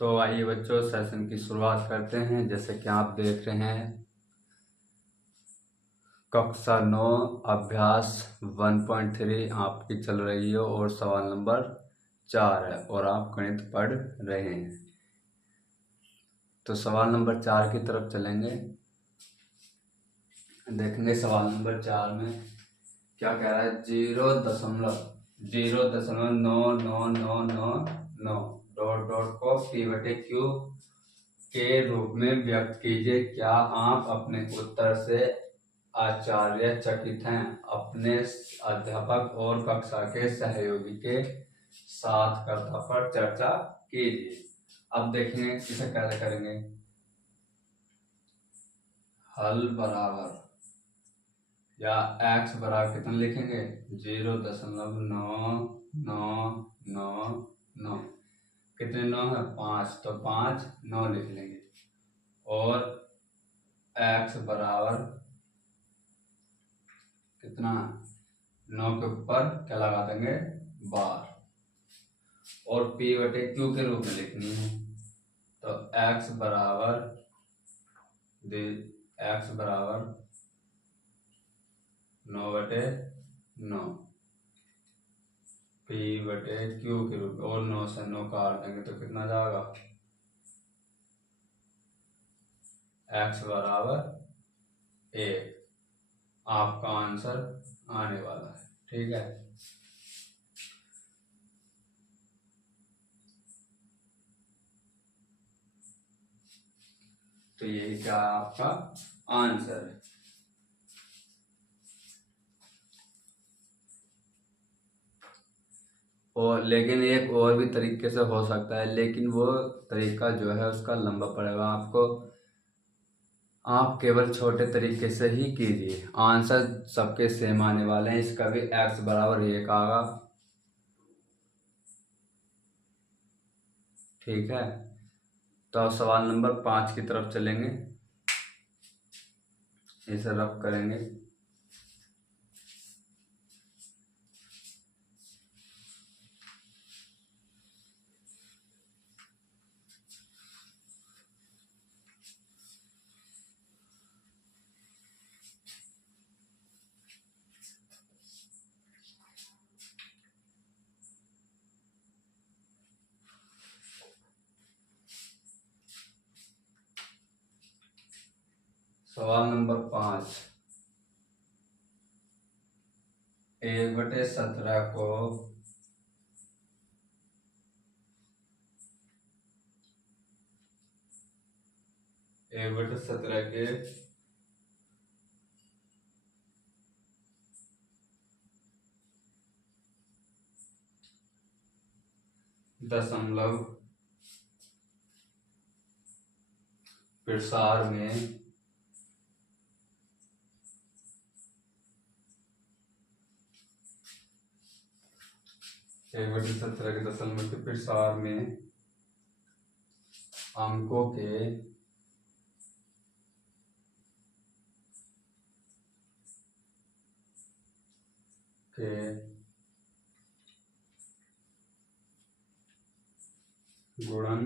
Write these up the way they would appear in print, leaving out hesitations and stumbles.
तो आइए बच्चों सेशन की शुरुआत करते हैं। जैसे कि आप देख रहे हैं कक्षा 9 अभ्यास 1.3 आपकी चल रही है और सवाल नंबर 4 है और आप गणित पढ़ रहे हैं। तो सवाल नंबर 4 की तरफ चलेंगे। देखेंगे सवाल नंबर 4 में क्या कह रहा है। 0.99999 डॉट डॉट को P/Q के रूप में व्यक्त कीजिए। क्या आप अपने उत्तर से आश्चर्यचकित हैं? अपने अध्यापक और कक्षा के सहयोगी के साथकर्ता पर चर्चा कीजिए। अब देखेंगे इसे कैसे करेंगे। हल बराबर या x बराबर कितना लिखेंगे 0.9999 कितने 9 है 5 तो 5 9 लिख लेंगे और x बराबर कितना 9 के ऊपर क्या लगा देंगे बार और P/Q के रूप में लिखनी है। तो x बराबर 9/9 P/Q के रूप में और 9 से 9 काट देंगे तो कितना जाएगा x बराबर 1। आपका आंसर आने वाला है। ठीक है, तो यही क्या आपका आंसर है। और लेकिन एक और भी तरीके से हो सकता है, लेकिन वो तरीका जो है उसका लंबा पड़ेगा आपको। आप केवल छोटे तरीके से ही कीजिए, आंसर सबके सेम आने वाले हैं। इसका भी x बराबर 1 आएगा। ठीक है, तो अब सवाल नंबर 5 की तरफ चलेंगे। इसे रब करेंगे। सवाल नंबर 5 1/17 को 1/17 के दशमलव प्रसार में 1/17 के दशमलव के प्रसार में अंकों के गुणन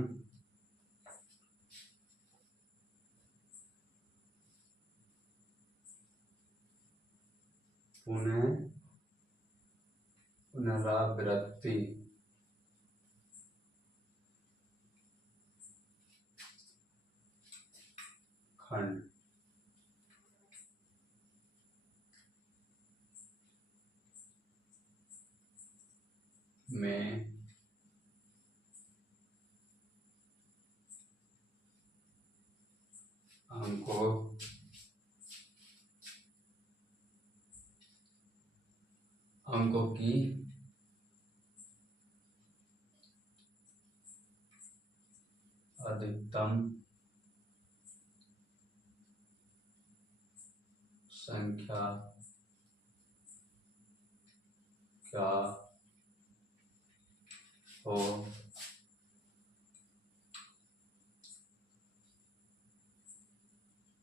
पुनरावृत्ति खंड में अंकों की अधिकतम संख्या क्या हो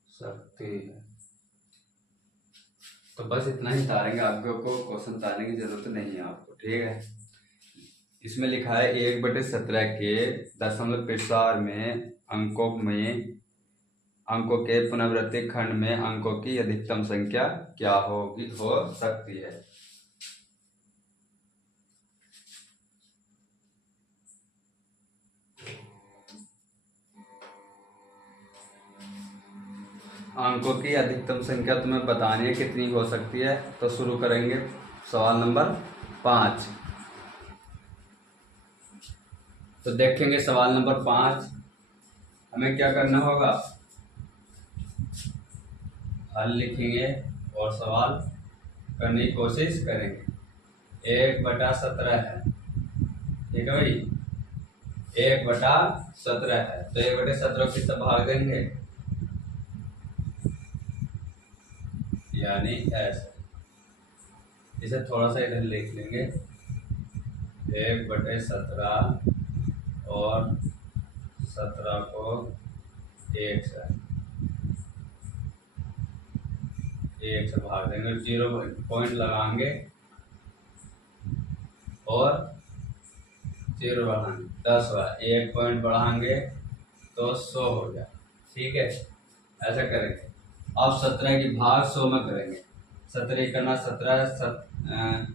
सकती है। तो बस इतना ही तारेंगे, आगे को क्वेश्चन तारने की जरूरत नहीं है आपको। ठीक है, इसमें लिखा है 1/17 के दशमलव प्रसार में अंकों के पुनरावृत्ति खंड में अंकों की अधिकतम संख्या क्या हो सकती है। अंकों की अधिकतम संख्या तुम्हें बतानी है कितनी हो सकती है। तो शुरू करेंगे सवाल नंबर 5। तो देखेंगे सवाल नंबर 5। हमें क्या करना होगा, हल लिखेंगे और सवाल करने की कोशिश करेंगे। 1/17 है, ठीक है भाई, 1/17 है। तो 1/17 किससे भाग देंगे, यानी ऐसे। इसे थोड़ा सा इधर लिख लेंगे, 1/17 और 17 को 1 से भाग देंगे, 0 पॉइंट लगाएंगे और 0 बढ़ाएंगे, 10 हुआ, 1 पॉइंट बढ़ाएंगे तो 100 हो गया। ठीक है, ऐसा करेंगे। अब 17 की भाग 100 में करेंगे। 17 करना 17 17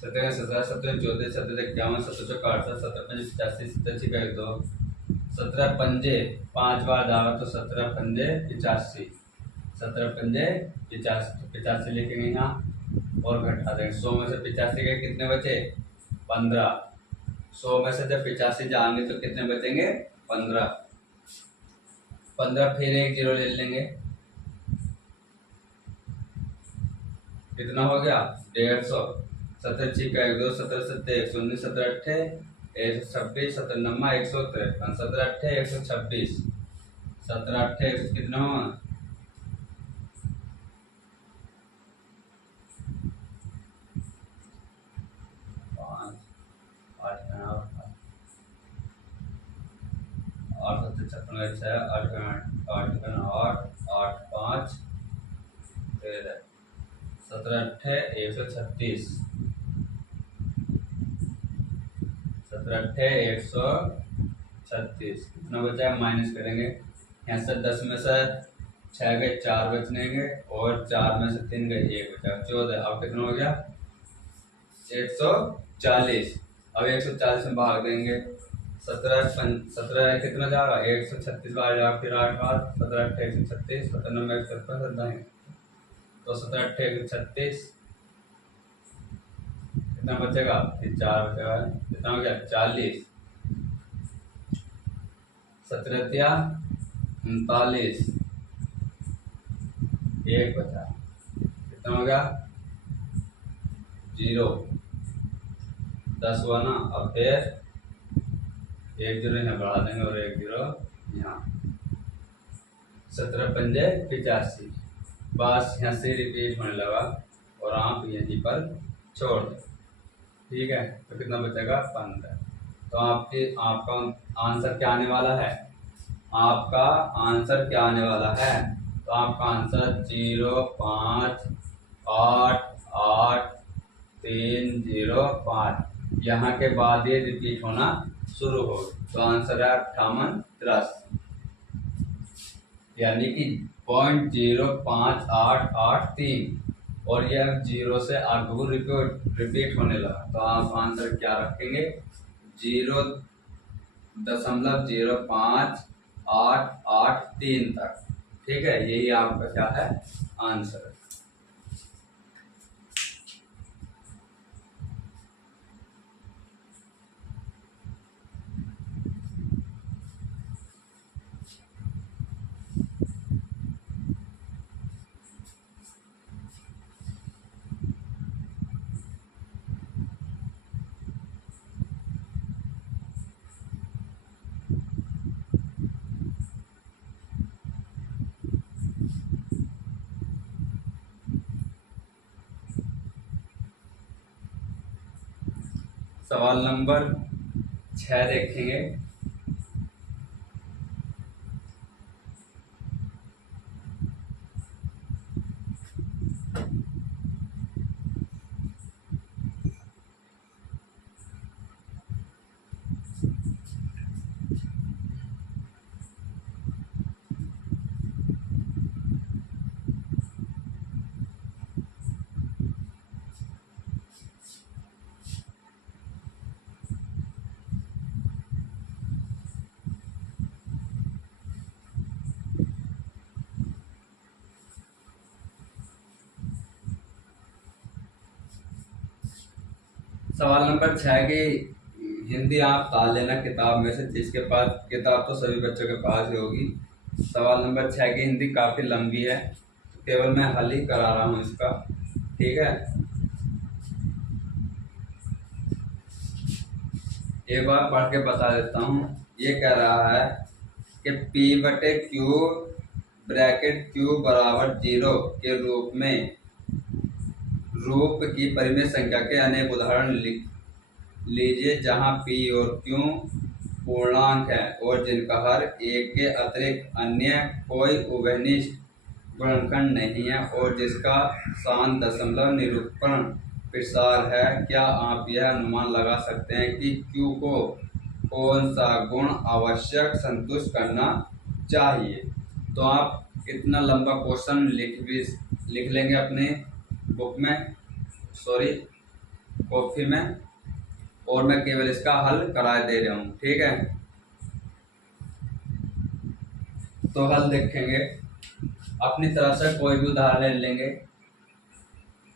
17 17 14 17 51 17 68 17 5 85 87 का 2 17 पंजे 5 बार जाओ तो 17 पंजे 85, 17 पंजे 85, तो 85 लिखेंगे यहाँ और घटा देंगे। 100 में से 85 के कितने बचे, 15। 100 में से जब 85 जाएंगे तो कितने बचेंगे, 15। 15 फिर एक 0 ले लेंगे, कितना हो गया, 150। 17 छिका 1 2 17 7 119 17 8 126 17 9 153 17 8 126 17 8 कितना हुआ, 5 8 8 56 8 8 8 5 13 17 8 136 17 8 136 कितना बचा, माइनस करेंगे। यहाँ से 10 में से 6 गए 4 बचनेंगे और 4 में से 3 गए 1 बचा, 14। अब कितना हो गया, 140। अब 140 में भाग देंगे, 17 कितना जाएगा, 136 बार जाएगा, फिर 8 बार 17 8 136 17 9 153 तो 17 8 136 कितना बचेगा, फिर 4 बचेगा, कितना हो गया 40। 17 39 1 बचा, कितना हो गया 0। 10 हुआ ना, अब फिर 1 0 यहाँ बढ़ा देंगे और 1 0 यहाँ। 17 पंजे 85, बस यहाँ से रिपीट होने लगा और आप यहीं पर छोड़ दें। ठीक है, तो कितना बचेगा 15। तो आपका आंसर क्या आने वाला है, आपका आंसर क्या आने वाला है, तो आपका आंसर 0 5 8 8 3 0 5। यहाँ के बाद ये रिपीट होना शुरू हो, तो आंसर है 58 यानी कि 0.05883 और यह 0 से आगे रिपीट होने लगा। तो आप आंसर क्या रखेंगे, 0.05883 तक। ठीक है, यही आपका क्या है आंसर। सवाल नंबर 6 देखेंगे। सवाल नंबर 6 की हिंदी आप ताल लेना किताब में से, जिसके पास किताब तो सभी बच्चों के पास ही होगी। सवाल नंबर 6 की हिंदी काफ़ी लंबी है, तो केवल मैं हल ही करा रहा हूँ इसका, ठीक है। एक बार पढ़ के बता देता हूँ। ये कह रहा है कि P/Q ब्रैकेट Q बराबर 0 के रूप की परिमेय संख्या के अनेक उदाहरण लिख लीजिए जहाँ P और Q पूर्णांक है और जिनका हर एक के अतिरिक्त अन्य कोई उभयनिष्ठ गुणनखंड नहीं है और जिसका शांत दशमलव निरूपण प्रसार है। क्या आप यह अनुमान लगा सकते हैं कि Q को कौन सा गुण आवश्यक संतुष्ट करना चाहिए? तो आप इतना लंबा क्वेश्चन लिख लेंगे अपने बुक में, सॉरी कॉपी में, और मैं केवल इसका हल करा दे रहा हूँ, ठीक है। तो हल देखेंगे, अपनी तरफ से कोई भी उदाहरण ले लेंगे।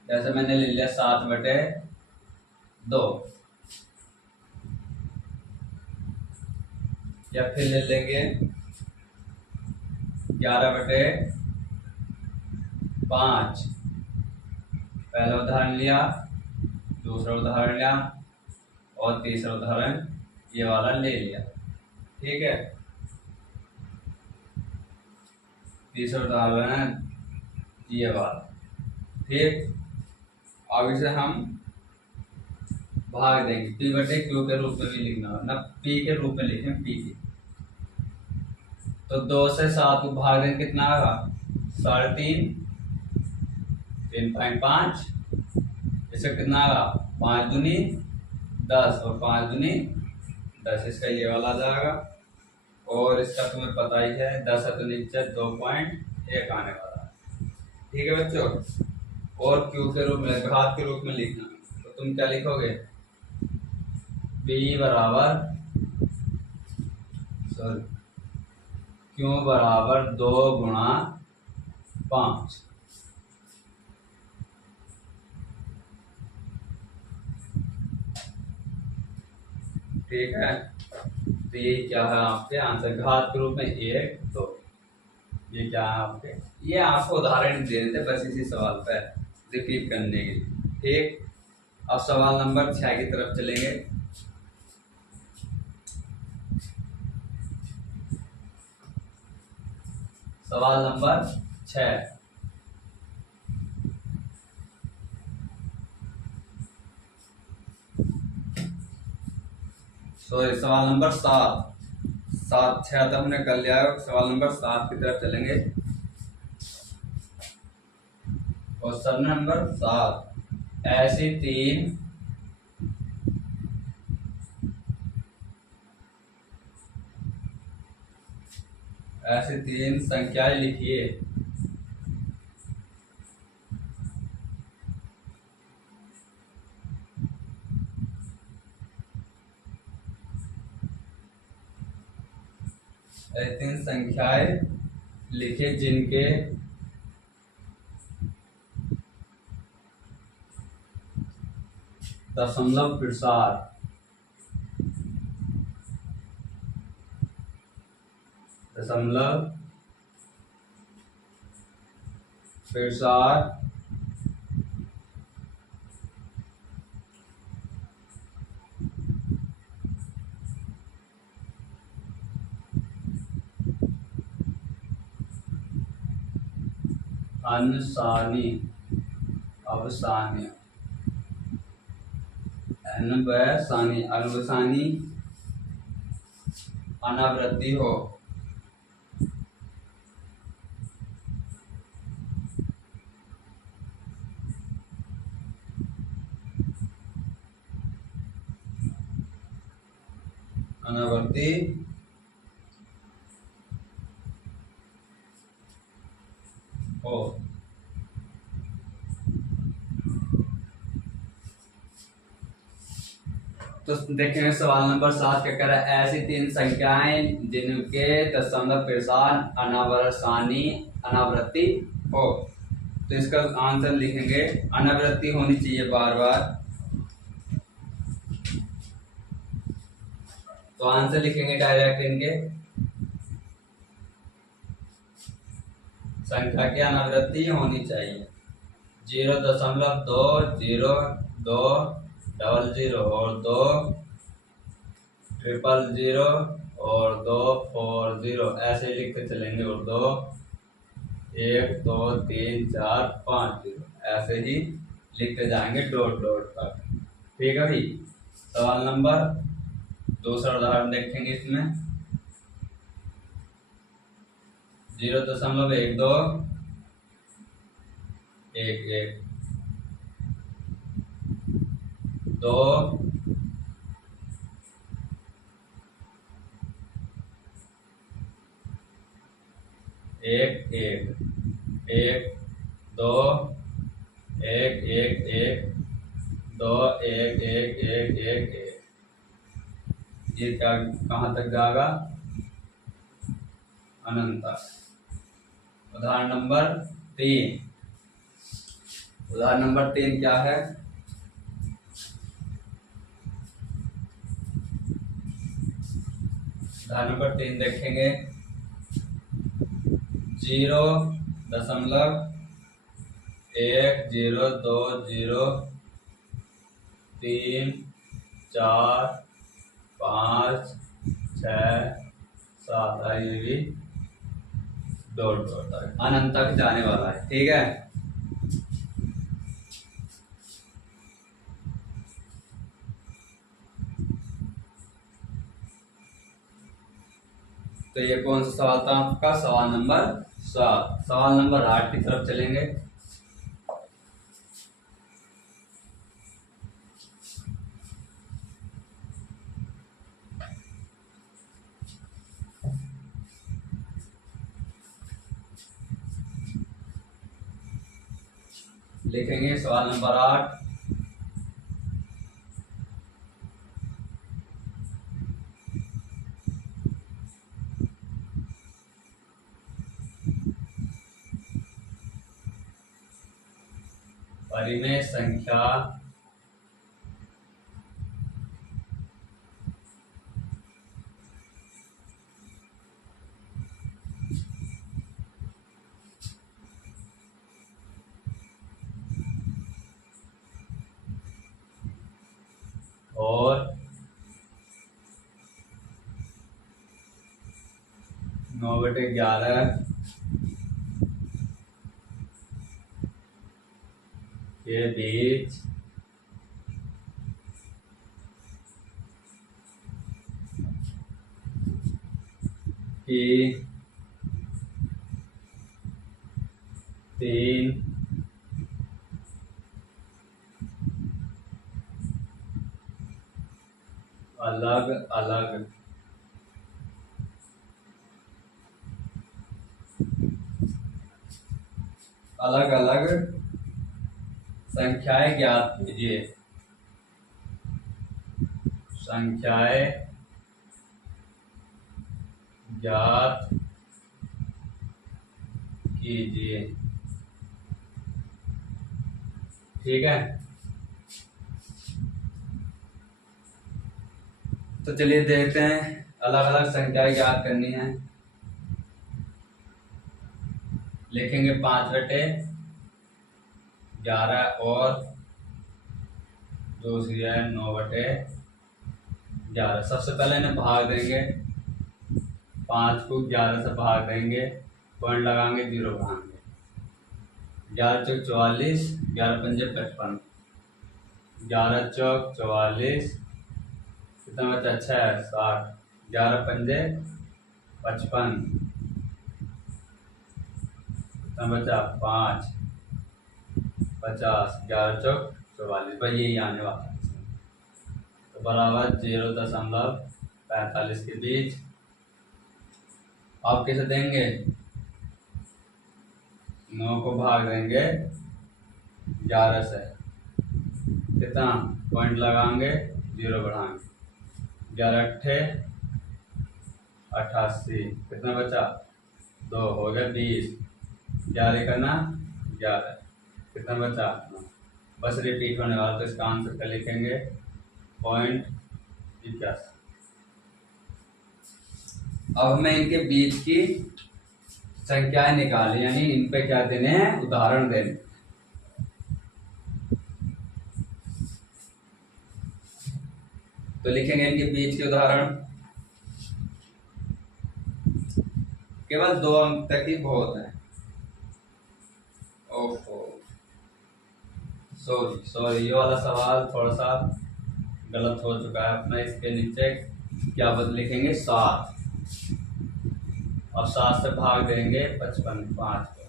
जैसे मैंने ले लिया 7/2, या फिर ले लेंगे 11/5। पहला उदाहरण लिया, दूसरा उदाहरण लिया और तीसरा उदाहरण ये वाला ले लिया, ठीक है। तीसरा उदाहरण है ये वाला, ठीक। अब इसे हम भाग देंगे, P/Q के रूप में भी लिखना ना, P के रूप में लिखें P के। तो 2 से 7 को भाग देंगे, कितना आएगा? 3.5, 3.5। इसका कितना आएगा? 5 दूनी 10 और 5 दूनी 10, इसका ये वाला आ जाएगा। और इसका तुम्हें पता ही है, 10 है तो नीचे 2.1 आने वाला है, ठीक है बच्चों। और Q के रूप में, घात के रूप में लिखना, तो तुम क्या लिखोगे? Q बराबर 2 गुणा 5, ठीक है। तो ये क्या है आपके आंसर, घात के रूप में 1, 2। ये क्या है आपके, ये आपको उदाहरण दे रहे थे बस इसी सवाल पर रिपीट करने के लिए, ठीक। अब सवाल नंबर 6 की तरफ चलेंगे। सवाल नंबर 6, सॉरी सवाल नंबर 7। 6 तो हमने कर लिया है, सवाल नंबर 7 की तरफ चलेंगे। क्वेश्चन नंबर 7, ऐसी 3 संख्याएं लिखिए जिनके दशमलव प्रसार अनसानी अनावृत्ति हो, अनावृत्ति हो। तो देखेंगे सवाल नंबर 7 क्या कह रहा है, ऐसी 3 संख्याएं जिनके दशमलव प्रसार अनावृत्ति हो। तो इसका आंसर लिखेंगे, अनावृत्ति होनी चाहिए बार बार, तो आंसर लिखेंगे डायरेक्ट इनके। संख्या की अनावृत्ति होनी चाहिए 0.20200 और 20000 और 240 ऐसे लिखते चलेंगे और 1 2 3 4 5 0 ऐसे ही लिखते जाएंगे डॉट डॉट तक। ठीक है भाई। सवाल नंबर दूसरा उदाहरण देखेंगे इसमें 0.1211 2 1 1 1 2 1 1 1 2 1 1 1 1 1 ये क्या कहाँ तक जाएगा अनंत तक। उदाहरण नंबर 3 क्या है उदाहरण नंबर 3 देखेंगे 0.101020034567 ये भी डॉट डॉट तक अनंत तक जाने वाला है। ठीक है। तो ये कौन सा सवाल था आपका सवाल नंबर 7। सवाल नंबर 8 की तरफ चलेंगे। लिखेंगे सवाल नंबर 8 परिमेय संख्या और 9/11 के बीच की 3 अलग अलग संख्याएं ज्ञात कीजिए। संख्याएं ज्ञात कीजिए। ठीक है। तो चलिए देखते हैं अलग अलग संख्याएं ज्ञात करनी है। लिखेंगे 5/11 और दूसरी है 9/11। सबसे पहले इन्हें भाग देंगे 5 को 11 से भाग देंगे पॉइंट लगाएंगे 0 बढ़ाएंगे 11 चौक 44 11 पंजे 55 11 चौक 44 कितना बचा 6 60 11 पंजे 55 कितना बचा 5 50 11 चौक 44 भाई यही आने वाला है। तो बराबर 0.45 के बीच आप कैसे देंगे 9 को भाग देंगे 11 से कितना पॉइंट लगाएंगे 0 बढ़ाएंगे 11 अट्ठे 88 कितना बचा 2 हो गया 20 11 करना 11 कितना बचा 9 बस रिपीट होने वाला। तो इसका आंसर क्या लिखेंगे 0.81। अब हमें इनके बीच की संख्याएं निकाली, यानी इन पे क्या देने हैं, उदाहरण देने। तो लिखेंगे इनके बीच के उदाहरण। केवल 2 अंक तक ही बहुत है। ओहो, सॉरी ये वाला सवाल थोड़ा सा गलत हो चुका है अपना। इसके नीचे क्या बद लिखेंगे, 7। और 7 से भाग देंगे 55, 5 को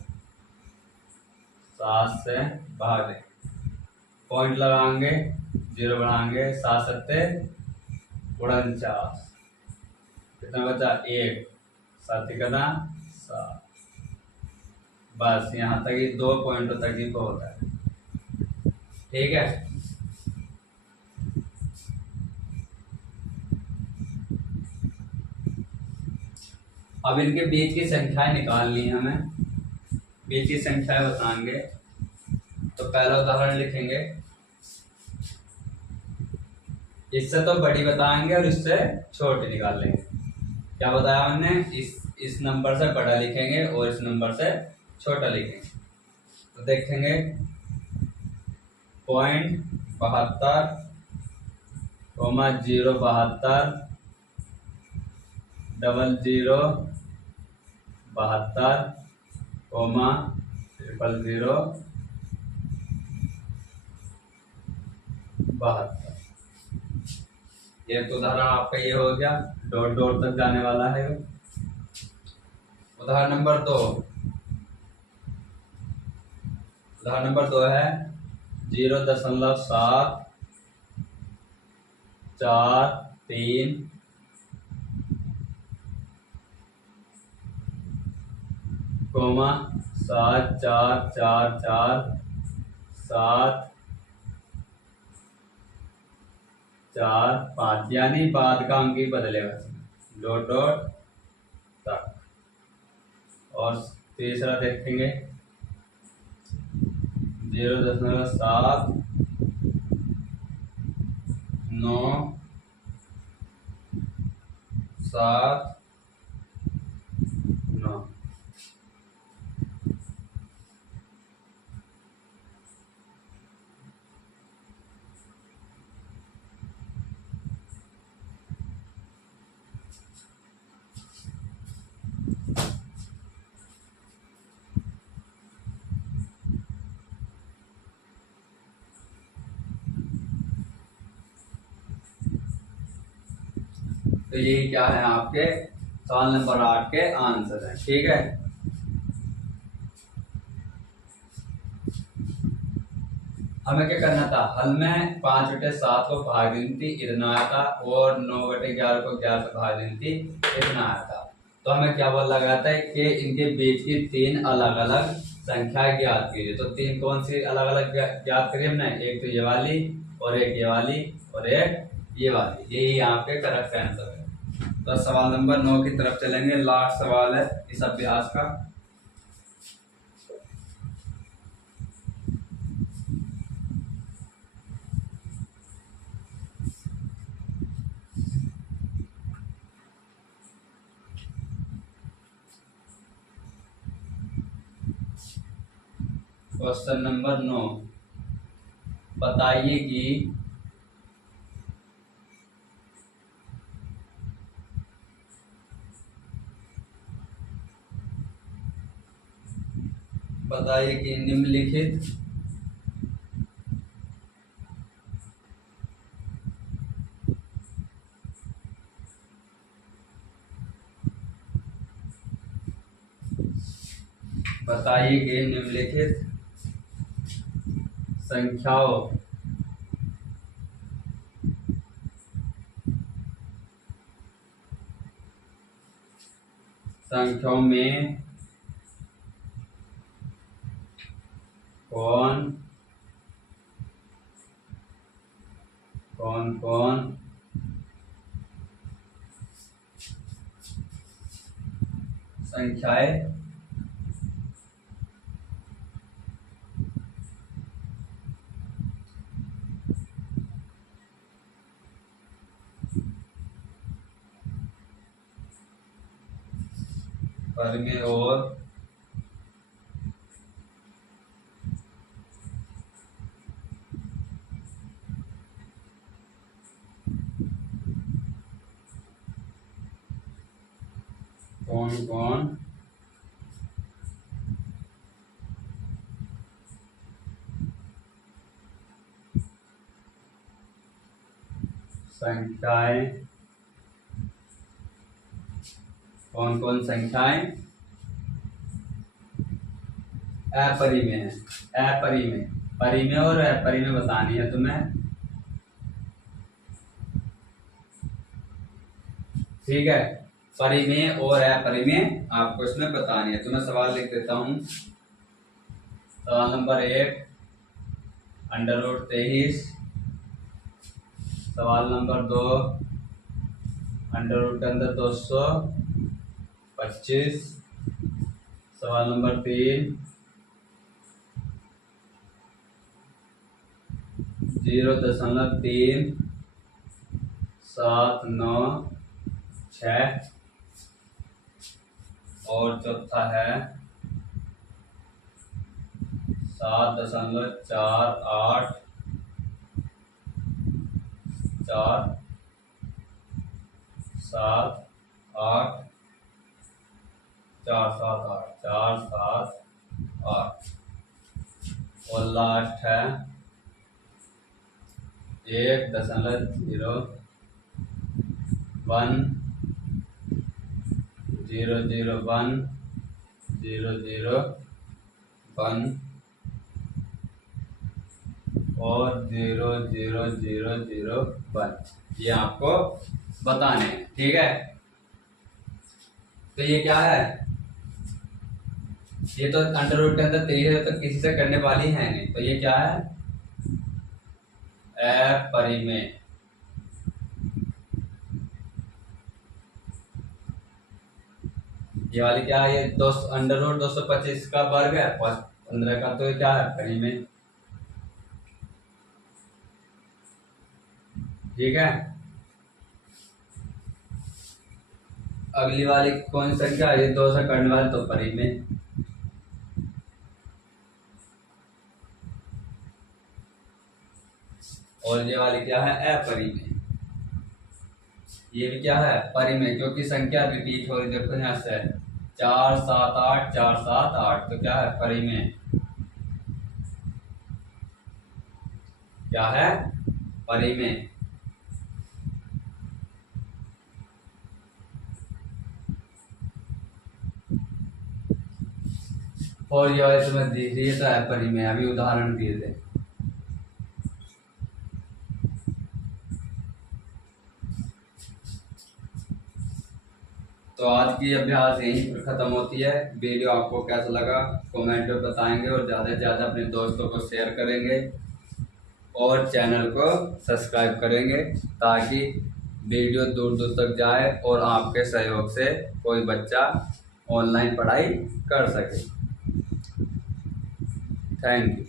7 से भाग देंगे, पॉइंट लगाएंगे, 0 बढ़ाएंगे, 7 सत्ते 49, कितना बचा, 1, 7 कितना 7। बस यहाँ तक ही, 2 पॉइंटों तक ही बहुत है। ठीक है, अब इनके बीच की संख्याएं निकालनी है हमें, बीच की संख्याएं बताएंगे। तो पहला उदाहरण लिखेंगे, इससे तो बड़ी बताएंगे और इससे छोटी निकाल लेंगे। क्या बताया हमने, इस नंबर से बड़ा लिखेंगे और इस नंबर से छोटा लिखेंगे। तो देखेंगे 0.72, 0.72, 00, 72, 000, 72। ये तो उदाहरण आपका ये हो गया, डॉट डॉट तक जाने वाला है। उदाहरण नंबर 2, उदाहरण नंबर 2 है 0.743 कोमा 74447445, यानी बाद का अंक ही बदलेगा, डॉट डॉट तक। और तीसरा देखेंगे 0.7979। तो यही क्या है, आपके सवाल नंबर 8 के आंसर है। ठीक है, हमें क्या करना था, हल में 5/7 को भाग देनी थी, इतना आया था, और 9/11 को 11 से भाग देनी थी, इतना आया था। तो हमें क्या बोल लगाता है कि इनके बीच की 3 अलग अलग संख्या ज्ञात कीजिए। तो 3 कौन सी अलग अलग ज्ञात करी हमने, एक तो ये वाली, और एक ये वाली, और एक ये वाली। यही यहाँ पे करेक्ट आंसर है। तो सवाल नंबर 9 की तरफ चलेंगे, लास्ट सवाल है इस अभ्यास का। क्वेश्चन नंबर 9, बताइए कि निम्नलिखित संख्याओं में कौन कौन संख्याएं परिमेय और कौन कौन संख्याएं अपरिमेय है। परिमेय और अपरिमेय बतानी है तुम्हें, ठीक है। परिमेय और अपरिमेय आपको इसमें बतानी है। तो मैं सवाल लिख देता हूं। सवाल नंबर 1 √23। सवाल नंबर 2 अंडर रूट के अंदर 225। सवाल नंबर 3 0.3796 और चौथा है 7.484 478 और लास्ट है 1.001001001 और 00001। ये आपको बताने हैं, ठीक है। तो ये क्या है, ये तो अंडर रूट के अंदर 3 है तो किसी से करने वाली है नहीं। तो ये क्या है, अपरिमेय। ये वाली क्या है, ये अंडर रूट 225 का वर्ग है 15 का, तो ये क्या है, परिमेय, ठीक है। अगली वाली कौन सी संख्या है, ये 2 से करने वाले तो परिमेय। और ये वाली क्या है, अपरिमेय। ये भी क्या है, परिमेय, क्योंकि संख्या रिपीट हो रही। देखो यहाँ से 478 478, तो क्या है, परिमेय। क्या है, परिमेय। और ये वाले तुम्हें दिख रही है तो अपरिमेय। अभी उदाहरण दिए थे। तो आज की अभ्यास यहीं पर खत्म होती है। वीडियो आपको कैसा लगा कमेंट में बताएंगे और ज़्यादा से ज़्यादा अपने दोस्तों को शेयर करेंगे और चैनल को सब्सक्राइब करेंगे ताकि वीडियो दूर दूर तक जाए और आपके सहयोग से कोई बच्चा ऑनलाइन पढ़ाई कर सके। Thank you.